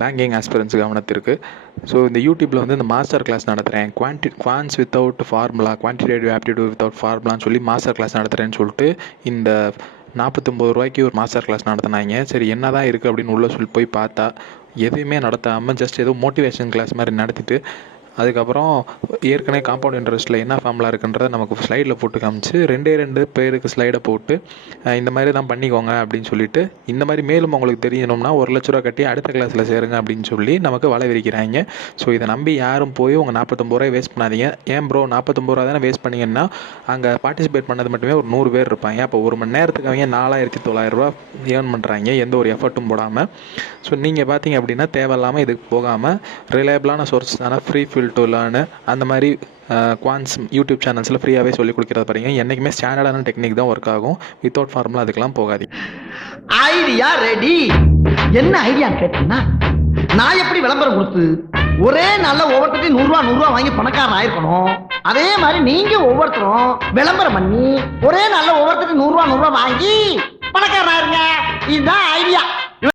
Banking aspirants கவனத்திற்கு. So இந்த யூடியூப்பில் வந்து இந்த மாஸ்டர் கிளாஸ் நடத்துகிறேன், quants without formula, quantitative aptitude without ஃபார்முலான்னு சொல்லி மாஸ்டர் கிளாஸ் நடத்துகிறேன்னு சொல்லிட்டு இந்த 49 ரூபாய்க்கு ஒரு மாஸ்டர் கிளாஸ் நடத்தினாங்க. சரி என்ன தான் இருக்குது அப்படின்னு உள்ளே சொல்லி போய் பார்த்தா எதுவுமே நடத்தாமல் ஜஸ்ட் ஏதோ மோட்டிவேஷன் கிளாஸ் மாதிரி நடத்திட்டு அதுக்கப்புறம் ஏற்கனவே காம்பவுண்ட் இன்ட்ரெஸ்ட்டில் என்ன ஃபார்முலா இருக்குன்றதை நமக்கு ஸ்லைடில் போட்டு காமிச்சு 2 பேருக்கு ஸ்லைடை போட்டு இந்த மாதிரி தான் பண்ணிக்கோங்க அப்படின்னு சொல்லிட்டு, இந்த மாதிரி மேலும் உங்களுக்கு தெரியணும்னா 1,00,000 ரூபா கட்டி அடுத்த கிளாஸில் சேருங்க அப்படின்னு சொல்லி நமக்கு வலை விரிக்கிறாங்க. ஸோ இதை நம்பி யாரும் போய் உங்கள் 49 ரூபாய் வேஸ்ட் பண்ணாதீங்க. ஏன் ப்ரோ 49 ரூபா தானே வேஸ்ட் பண்ணிங்கன்னா அங்கே பார்ட்டிசிபேட் பண்ணது மட்டுமே ஒரு 100 பேர் இருப்பாங்க. அப்போ ஒரு மணி நேரத்துக்கு அவங்க 4,900 ரூபா ஏர்ன் பண்ணுறாங்க எந்த ஒரு எஃபர்ட்டும் போடாமல். ஸோ நீங்கள் பார்த்தீங்க அப்படின்னா தேவையில்லாமல் இதுக்கு போகாமல் ரிலையபிளான சோர்ஸ் தானே ஃப்ரீ ஃபில் டு லேர்ன் அந்த மாதிரி குவான்ஸ் யூடியூப் சேனல்ஸில் ஃப்ரீயாகவே சொல்லிக் கொடுக்குறத பாருங்க. என்றைக்குமே ஸ்டாண்டர்டான டெக்னிக் தான் ஒர்க் ஆகும். வித்தவுட் ஃபார்முலா அதுக்கெல்லாம் போகாதீங்க. Idea ready. என்ன ஐடியா கேட்டீங்கன்னா, நான் எப்படி விளம்பரம் கொடுத்து ஒரே நாள்ல ஒவ்வொருத்தையும் 100 ரூபா வாங்கி பணக்காரன் ஆயிருக்கணும், அதே மாதிரி நீங்க ஒவ்வொருத்தரும் விளம்பரம் பண்ணி ஒரே நாள்ல ஒவ்வொருத்தையும் 100 ரூபா வாங்கி பணக்காரன் ஆயிருங்க. இதுதான் ஐடியா.